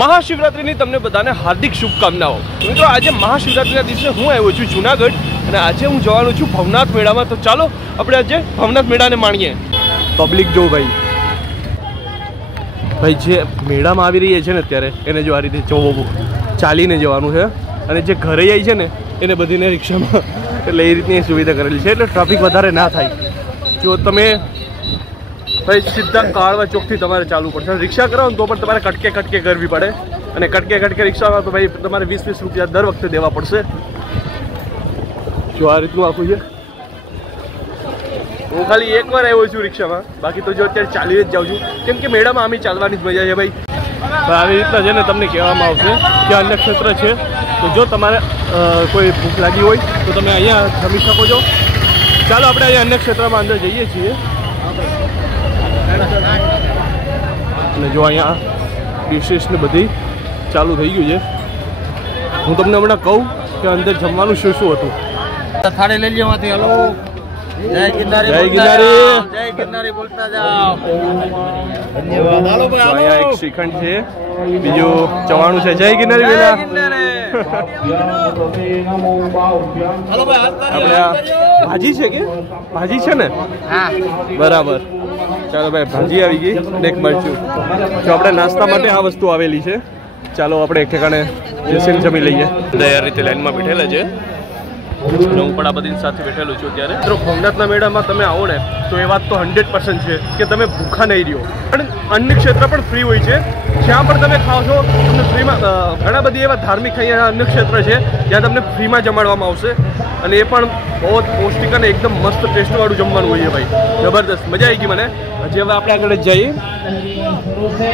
મહાશિવરાત્રિની તમને બધાને હાર્દિક શુભકામનાઓ। મિત્રો આજે મહાશિવરાત્રિના દિવસે હું આવ્યો છું જૂનાગઢ અને આજે હું જવાનો છું ભવનાથ મેળામાં। તો ચાલો આપણે આજે ભવનાથ મેળાને માણીએ। પબ્લિક જો ભાઈ જે મેળામાં આવી રહી છે ને અત્યારે એને જો આ રીતે ચાલીને જવાનું છે અને જે ઘરે આવી છે ને એને બધીને રિક્ષામાં એટલે એ રીતની સુવિધા કરેલી છે એટલે ટ્રાફિક વધારે ના થાય। જો તમે ભાઈ સીધા કાળવા ચોકથી તમારે ચાલવું પડશે। રિક્ષા કરાવો ને તો પણ તમારે કટકે કટકે કરવી પડે અને કટકે રિક્ષામાં તો ભાઈ તમારે 20-20 રૂપિયા દર વખતે દેવા પડશે। જો આ રીતનું આખું છે। હું ખાલી એકવાર આવ્યો છું રિક્ષામાં, બાકી તો જો અત્યારે ચાલીને જ જાઉં છું કેમ કે મેળામાં આમ ચાલવાની જ મજા છે ભાઈ। આવી રીતના છે ને તમને કહેવામાં આવશે કે અન્ય ક્ષેત્ર છે, તો જો તમારે કોઈ ભૂખ લાગી હોય તો તમે અહીંયા જમી શકો છો। ચાલો આપણે અહીંયા અન્ય ક્ષેત્રમાં અંદર જઈએ છીએ અને જો અહીંયા ડિશિસ ને બધી ચાલુ થઈ ગયું છે। હું તમને હમણાં કહું કે અંદર જમવાનું શું શું હતું। થાળી લઈ લેવાથી હલો જય ગિરનારી બોલતા જાઓ। અહીંયા એક શ્રીખંડ છે, બીજું ચવાણું છે। જય ગિરનારી વેલા આપણે ભાજી છે કે ભાજી છે ને? હા બરાબર। ચાલો ભાઈ ભાજી આવી ગઈ અને એક મરચું। જો આપણે નાસ્તા માટે આ વસ્તુ આવેલી છે। ચાલો આપણે એક ઠેકાણે બેસીને જમી લઈએ। આ રીતે લાઈનમાં બેઠેલા છે, હું પણ આ બધી સાથે બેઠેલો છું। ત્યારે મિત્રો ભવનાથના મેળામાં તમે આવો ને તો એ વાત તો 100% છે કે તમે ભૂખા નહીં રહ્યો। પણ અન્ય ક્ષેત્ર પણ ફ્રી હોય છે, જ્યાં પણ તમે ખાઓ છો તમને ફ્રીમાં ઘણા બધી એવા ધાર્મિક અહીંયા અન્ય ક્ષેત્ર છે જ્યાં તમને ફ્રીમાં જમાડવામાં આવશે અને એ પણ બહુ જ પૌષ્ટિક અને એકદમ મસ્ત ટેસ્ટવાળું જમવાનું હોય છે ભાઈ, જબરદસ્ત મજા આવી ગઈ મને। હજી હવે આપણે આગળ જઈએ,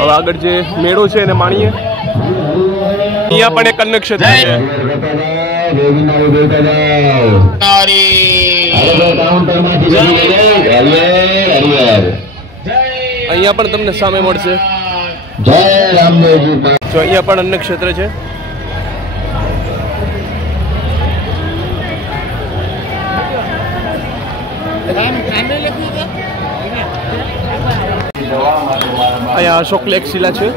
હવે આગળ જે મેળો છે એને માણીએ। અહીંયા પણ એક અન્ય ક્ષેત્ર છે, અહીંયા પણ તમને સામે મળશે। જો અહીંયા પણ અન્ય ક્ષેત્ર છે। અહીંયા અશોક લેક શિલા છે।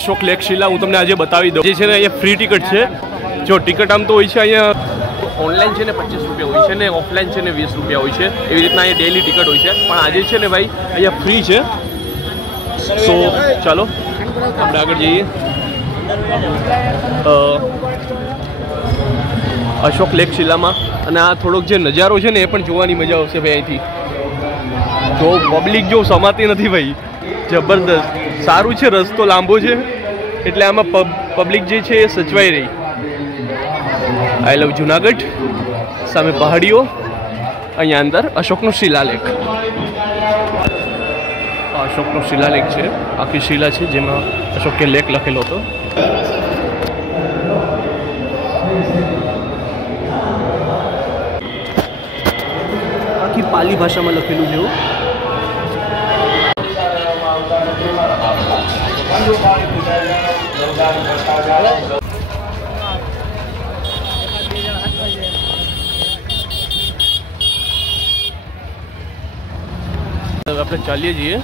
અશોક લેક શિલા હું તમને આજે બતાવી દઉં। જે છે ને અહીંયા ફ્રી ટિકિટ છે। જો ટિકિટ આમ તો હોય છે અહીંયા ઓનલાઈન છે ને 25 રૂપિયા હોય છે ને ઓફલાઈન છે ને 20 રૂપિયા હોય છે, એવી રીતના અહીંયા ડેલી ટિકિટ હોય છે। પણ આજે છે ને ભાઈ અહીંયા ફ્રી છે। સો ચાલો આપણે આગળ જઈએ। અશોક લેક શિલામાં અને આ થોડોક જે નજારો છે ને એ પણ જોવાની મજા આવશે ભાઈ। અહીંથી જો પબ્લિક જો સમાતી નથી ભાઈ, જબરદસ્ત સારું છે। રસ્તો લાંબો છે એટલે આમાં પબ્લિક જે છે એ સચવાઈ રહી। આઈ લવ જુનાગઢ। સામે પહાડીઓ, અહીંયા અંદર અશોકનો શિલાલેખ। અશોકનો શિલાલેખ છે, આખી શિલા છે જેમાં અશોકે લેખ લખેલો હતો। આખી પાલી ભાષામાં લખેલું છે। આપણે ચાલીએ છીએ।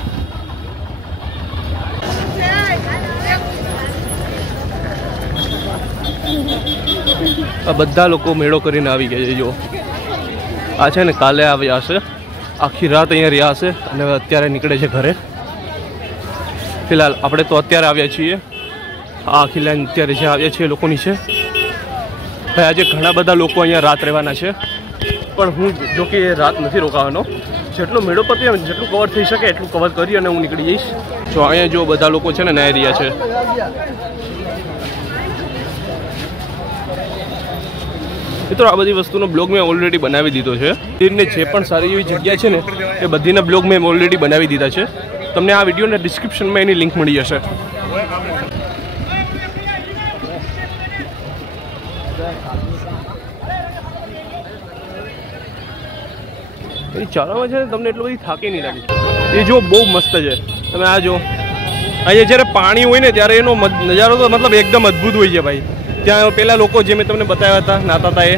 આ બધા લોકો મેળો કરીને આવી ગયા છે। જો આ છે ને કાલે આવ્યા હશે, આખી રાત અહીંયા રહ્યા હશે અને અત્યારે નીકળે છે ઘરે। ફિલહાલ આપણે તો અત્યારે આવ્યા છીએ, આ આખી લાઈન અત્યારે જે આવ્યા છીએ લોકોની છે ભાઈ। આજે ઘણા બધા લોકો અહીંયા રાત રહેવાના છે, પણ હું જો કે રાત નથી રોકાવાનો। જેટલો મેળો પતી આવે જેટલું કવર થઈ શકે એટલું કવર કરી અને હું નીકળી જઈશ। જો અહીંયા જો બધા લોકો છે ને નાહી રહ્યા છે। મિત્રો આ બધી વસ્તુનો બ્લોગ મેં ઓલરેડી બનાવી દીધો છે। મંદિરની જે પણ સારી એવી જગ્યા છે ને એ બધીના બ્લોગ મેં ઓલરેડી બનાવી દીધા છે। તમને આ વિડીયોના ડિસ્ક્રિપ્શનમાં એની લિંક મળી જશે। એ ચાલવામાં છે ને તમને એટલું બધી થાકી નહીં લાગે। એ જો બહુ મસ્ત છે, તમે આ જો અહીંયા જ્યારે પાણી હોય ને ત્યારે એનો નજારો તો મતલબ એકદમ અદ્ભુત હોય છે ભાઈ। ત્યાં પહેલાં લોકો જે મેં તમને બતાવ્યા હતા નાતા હતા એ,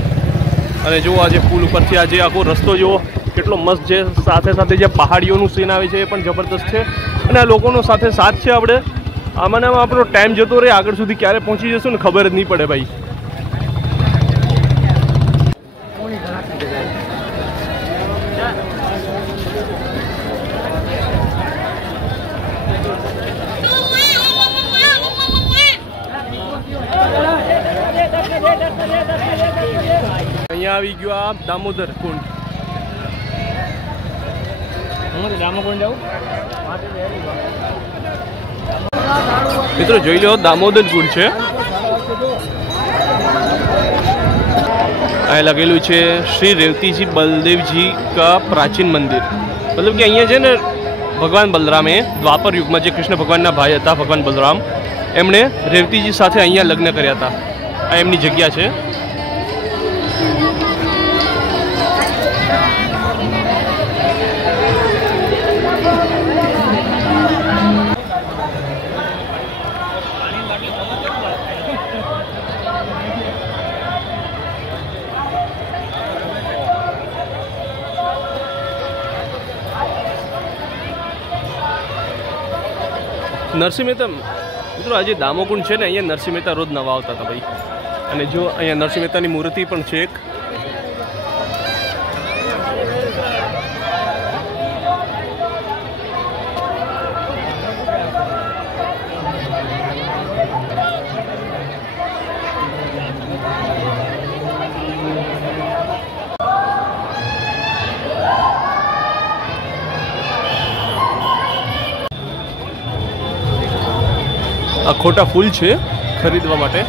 અને જુઓ આજે પુલ ઉપરથી આજે આખો રસ્તો જુઓ કેટલો મસ્ત છે, સાથે સાથે જે પહાડીઓનું સીન આવે છે એ પણ જબરદસ્ત છે, અને આ લોકોનો સાથે સાથ છે. આપણે આમાં આપણો ટાઈમ જતો રહે, આગળ સુધી ક્યારે પહોંચી જશું ને ખબર જ નહીં પડે ભાઈ. અહીંયા આવી ગયો આ દામોદર કુંડ. મિત્રો જોઈ લો, દામોદર કુંડ છે. આ લગેલું છે શ્રી રેવતીજી બલદેવજી કા પ્રાચીન મંદિર. મતલબ કે અહીંયા છે ને ભગવાન બલરામે દ્વાપર યુગમાં જે કૃષ્ણ ભગવાનના ભાઈ હતા, ભગવાન બલરામ, એમણે રેવતીજી સાથે અહીંયા લગ્ન કર્યા હતા. આ એમની જગ્યા છે. નરસિંહ મહેતા મિત્રો, આજે દામોકુંડ છે ને, અહીંયા નરસિંહ મહેતા રોજ નવા આવતા હતા ભાઈ. અને જો અહીંયા નરસિંહ મહેતાની મૂર્તિ પણ છે એક. આ ખોટા ફૂલ છે ખરીદવા માટે.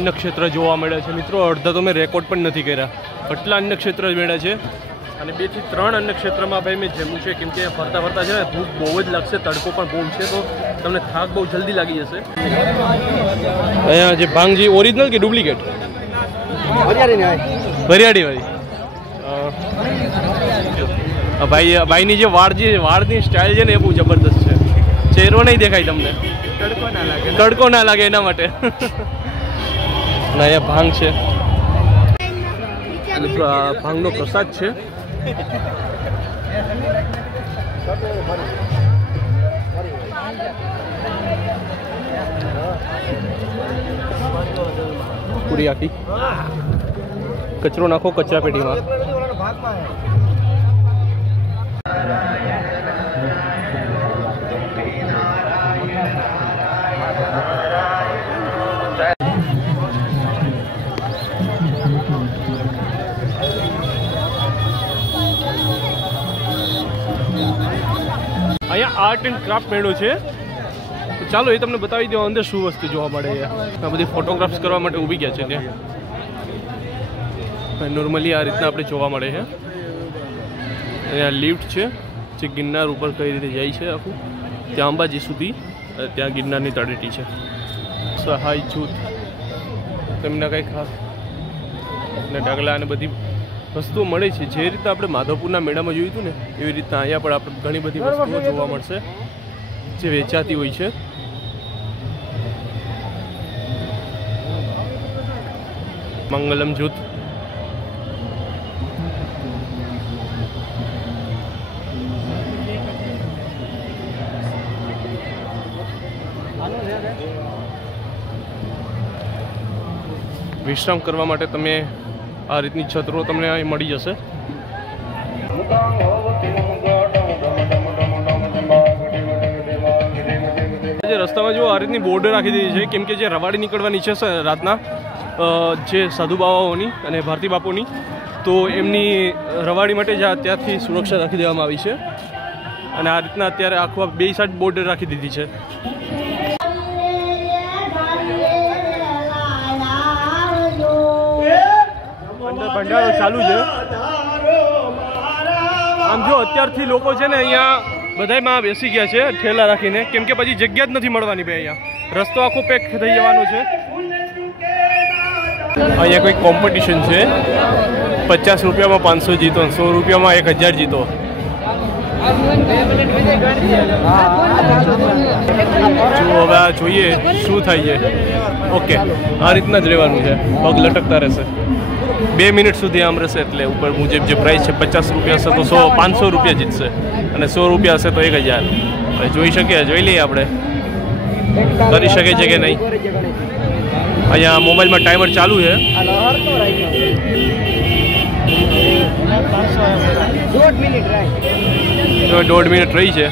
અન્ય ક્ષેત્ર જોવા મળ્યા છે મિત્રો. અડધા તો મેં રેકોર્ડ પણ નથી કર્યા, કેટલા અન્ય ક્ષેત્ર મળ્યા છે. અને 2 થી 3 અન્ય ક્ષેત્રમાં ભાઈ મેં જમ્યું છે, કેમ કે ફરતા ફરતા છે ને ભૂખ બહુ જ લાગશે, તડકો પણ બહુ છે, તો તમને થાક બહુ જલ્દી લાગી જશે. અહીંયા જે ભાંગજી ઓરિજિનલ કે ડુપ્લિકેટ? ભરિયાળી ભાઈ. ભાઈની જે વાળની સ્ટાઇલ છે ને એ બહુ જબરદસ્ત છે. ચહેરો નહીં દેખાય તમને, તડકો ના લાગે એના માટે. અહીંયા ભાંગ છે, ભાંગનો પ્રસાદ છે. પૂરી આખી કચરો નાખો કચરા પેટીમાં. અહીંયા આર્ટ એન્ડ ક્રાફ્ટ મેળો છે, તો ચાલો એ તમને બતાવી દો અંદર શું વસ્તુ જોવા મળે છે. આ બધી ફોટોગ્રાફ્સ કરવા માટે ઊભી ગયા છે ત્યાં. નોર્મલી આ રીતના આપણે જોવા મળે છે. અહીંયા લિફ્ટ છે જે ગિરનાર ઉપર કઈ રીતે જાય છે આખું, ત્યાં અંબાજી સુધી, ત્યાં ગિરનારની તળેટી છે. સહાય જૂથ તેમના કંઈ ખાસ ને ઢગલા અને બધી વસ્તુઓ મળે છે. જે રીતના આપણે માધવપુરના મેળામાં જોયું હતું ને, એવી રીતના અહીંયા પણ આપણે ઘણી બધી વસ્તુઓ જોવા મળશે જે વેચાતી હોય છે. મંગલમ જૂથ. વિશ્રામ કરવા માટે તમે આ રીતની છતરો તમને અહીં મળી જશે. રસ્તામાં જો આ રીતની બોર્ડ રાખી દીધી છે, કેમ કે જે રવાડી નીકળવાની છે રાતના જે સાધુ બાવાઓની અને ભારતી બાપુની, તો એમની રવાડી માટે ત્યાંથી સુરક્ષા રાખી દેવામાં આવી છે. અને આ રીતના અત્યારે આખું 2 સાઈડ બોર્ડ રાખી દીધી છે. ભંડારો ચાલુ છે. આમ જો અત્યારથી લોકો છે ને અહીંયા બધામાં બેસી ગયા છે ઠેલા રાખીને, કેમ કે પછી જગ્યા જ નથી મળવાની ભાઈ. અહીંયા રસ્તો આખો પેક થઈ જવાનો છે. અહીંયા કોઈ કોમ્પિટિશન છે. 50 રૂપિયામાં 500 જીતો, 100 રૂપિયામાં 1000 જીતો. જો હવે આ જોઈએ શું થાય છે. ઓકે, આ રીતના જ રહેવાનું છે, પગ લટકતા રહેશે. 2 મિનિટ સુધી આમ રહેશે. એટલે ઉપર મુજબ જે પ્રાઇસ છે 50 રૂપિયા હશે તો 500 રૂપિયા જીતશે, અને 100 રૂપિયા હશે તો 1000. હવે જોઈ શકીએ, જોઈ લઈએ આપણે કરી શકે છે કે નહીં. અહીંયા મોબાઈલમાં ટાઈમર ચાલુ છે. 1.5 મિનિટ રહી છે.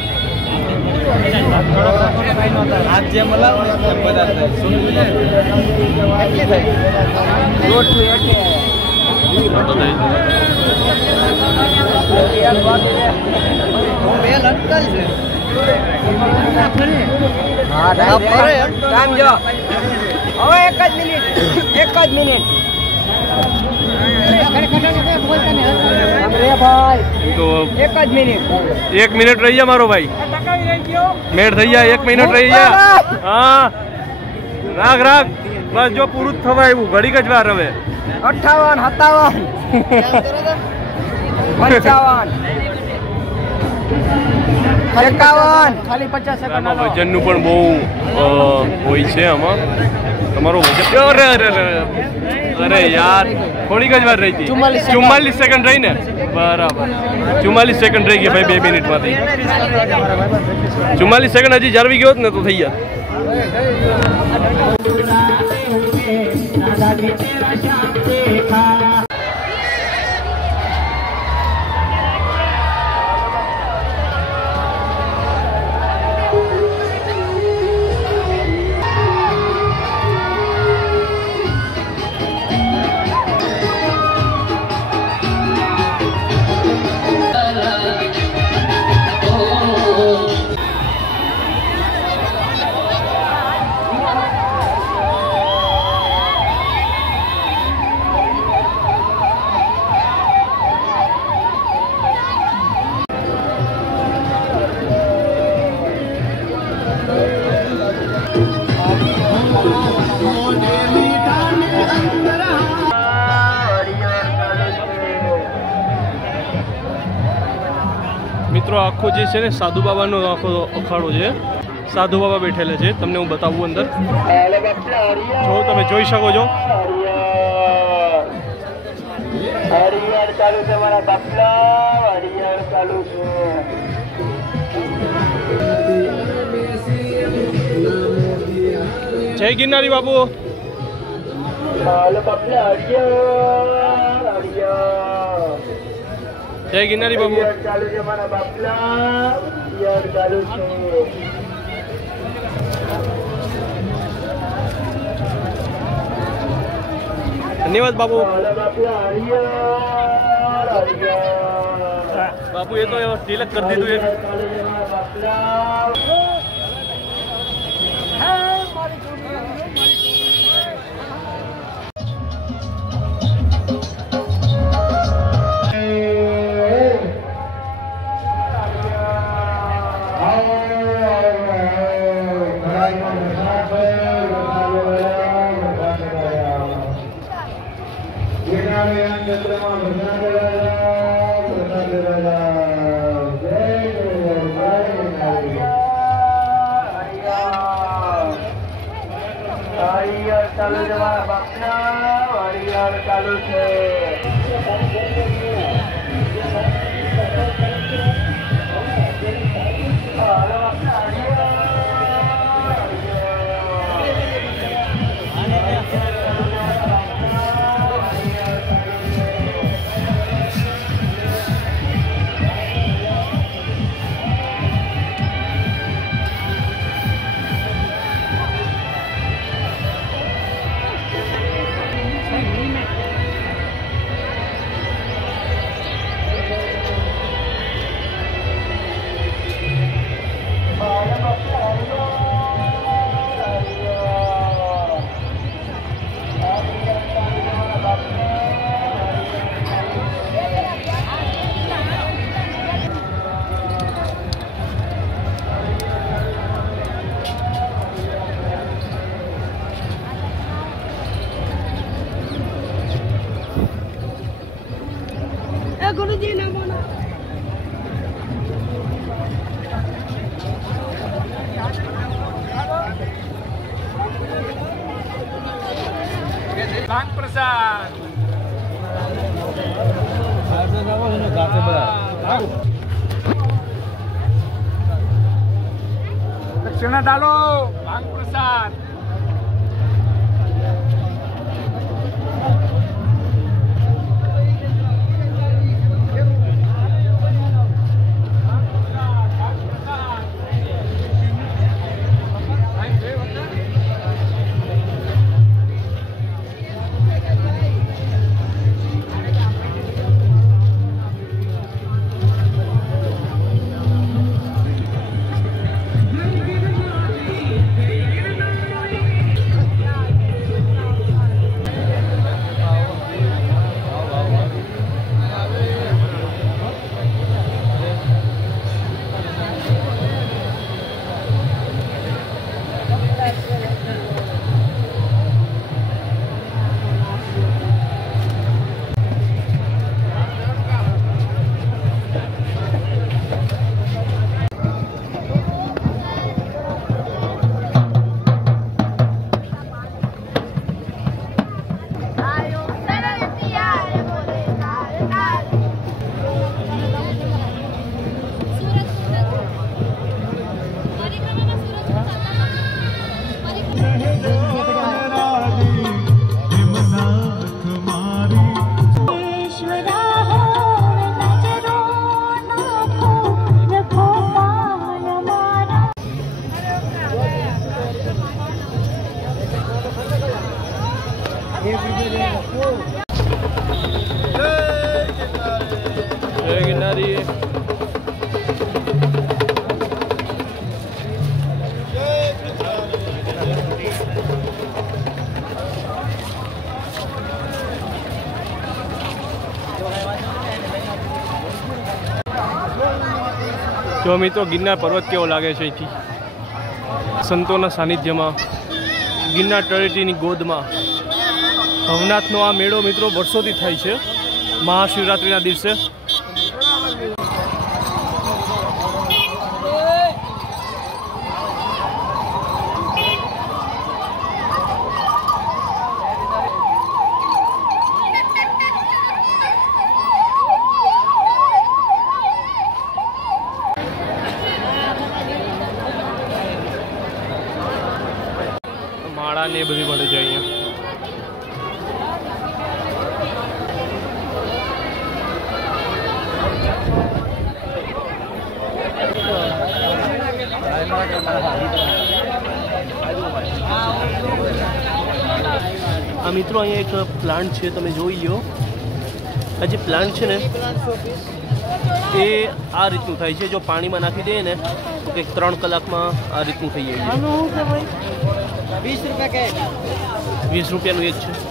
તો 1 મિનિટ રહી જા મારો ભાઈ. મેળ થઈ જાય. 1 મિનિટ રહી જા. હા, રાખ રાખ. બસ જો પૂરું જ થવા આવ્યું. ઘડીક જ વાર હવે. 58, 57, 55, 51. ખાલી 50 સેકન્ડ. આમાં વજનનું પણ બહુ હોય છે આમાં. તમારું વજન અરે યાર થોડીક જ વાર રહી હતી. 44 સેકન્ડ રહી ને. બરાબર, 44 સેકન્ડ રહી ગયા ભાઈ 2 મિનિટમાંથી. 44 સેકન્ડ હજી જાળવી ગયો જ ને તો થઈ ગયા. મિત્રો આખો જે છે ને સાધુ બાબાનો આખો અખાડો છે. સાધુ બાબા બેઠેલા છે. તમને હું બતાવું અંદર. જો તમે જોઈ શકો છો. જય ગિરનારી બાપુ. જય ગિરનારી બાપુ. ધન્યવાદ બાપુ. બાપુ એ તો તિલક કરી દીધું. ચાલુ છે મારા બાપના વાડીયાર ચાલુ છે. ભાંગ પ્રસાદ દક્ષિણા ડાલો ભાંગ પ્રસાદ જય ગિરનારી જો મિત્રો ગિરનાર પર્વત કેવો લાગે છે અહીંથી સંતોના સાનિધ્યમાં ગિરનાર તળેટીની ગોદમાં ભવનાથનો આ મેળો મિત્રો વર્ષોથી થાય છે મહાશિવરાત્રિના દિવસે માળા ને બધી મળે છે અહીંયા આ મિત્રો અહીંયા એક પ્લાન્ટ છે તમે જોઈ લો આ જે પ્લાન્ટ છે ને એ આ રીતનું થાય છે જો પાણીમાં નાખી દઈએ ને તો કંઈક 3 કલાકમાં આ રીતનું થઈ જાય 20 રૂપિયાનું એક છે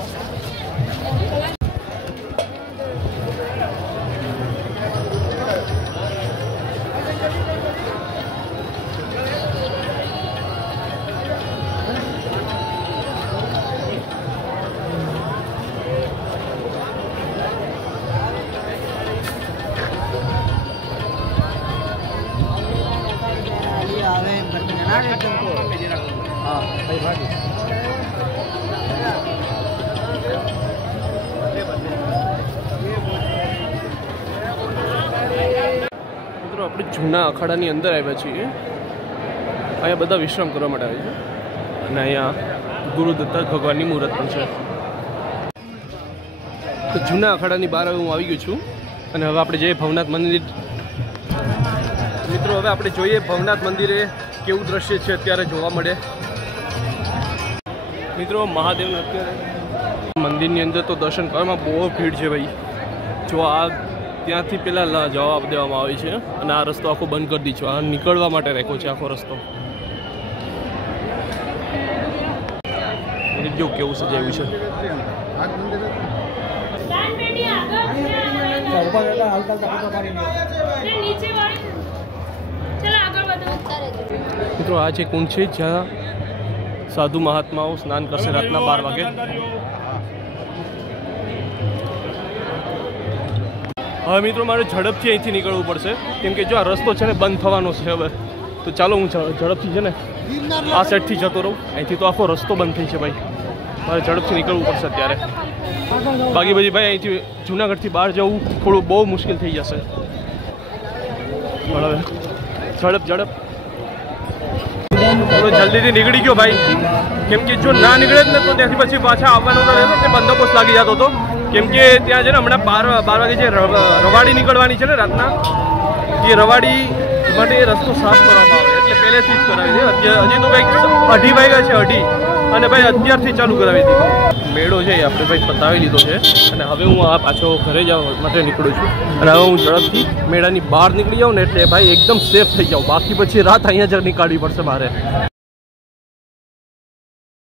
મિત્રો આપણે જૂના અખાડાની અંદર આવ્યા છીએ અહીંયા બધા વિશ્રામ કરવા માટે આવે છે અને અહીંયા ગુરુ દત્તાત્રેય ભગવાનની મૂર્ત પણ છે તો જૂના અખાડાની બહાર હું આવી ગયો છું અને હવે આપણે જઈએ ભવનાથ મંદિર મિત્રો હવે આપણે જોઈએ ભવનાથ મંદિરે કેવું દ્રશ્ય છે અત્યારે જોવા મળે મિત્રો મહાદેવનું અત્યારે મંદિરની અંદર તો દર્શન કરવામાં બહુ ભીડ છે ભાઈ જો આ ત્યાંથી પહેલાં જવાબ દેવામાં આવે છે અને આ રસ્તો આખો બંધ કરી દીધો આ નીકળવા માટે રાખ્યો છે આખો રસ્તો જો કેવું સજાવ્યું છે મિત્રો આ છે કુંડ છે જ્યાં સાધુ મહાત્માઓ સ્નાન કરશે રાતના 12 વાગે હવે મિત્રો મારે ઝડપથી અહીંથી નીકળવું પડશે કેમ કે જો આ રસ્તો છે ને બંધ થવાનો છે હવે. તો ચાલો હું ઝડપથી છે ને આ સાઈડથી જતો રહું. અહીંથી તો આખો રસ્તો બંધ થઈ છે ભાઈ. મારે ઝડપથી નીકળવું પડશે અત્યારે. બાકી પછી ભાઈ અહીંથી જુનાગઢથી બહાર જવું થોડું બહુ મુશ્કેલ થઈ જશે. પણ હવે ઝડપ તો જલ્દીથી નીકળી ગયો ભાઈ. કેમ કે જો ના નીકળે જ ને તો ત્યાંથી પછી પાછા આવવાનો રહેતો તે બંદોબસ્ત લાગી જતો હતો. કેમ કે ત્યાં છે ને હમણાં 12 વાગે જે રવાડી નીકળવાની છે ને રાતના એ રવાડી માટે રસ્તો સાફ કરવામાં આવે એટલે પહેલેથી જ કરાવી છે. હજી તો કંઈક 2:30 વાગ્યા છે 2:30 અને ભાઈ અત્યારથી ચાલુ કરાવી દીધી. મેળો છે આપણે ભાઈ પતાવી લીધો છે અને હવે હું આ પાછો ઘરે જવા માટે નીકળું છું. અને હવે હું ઝડપથી મેળાની બહાર નીકળી જાઉં ને એટલે ભાઈ એકદમ સેફ થઈ જાઉં. બાકી પછી રાત અહીંયા જ નીકાળવી પડશે મારે.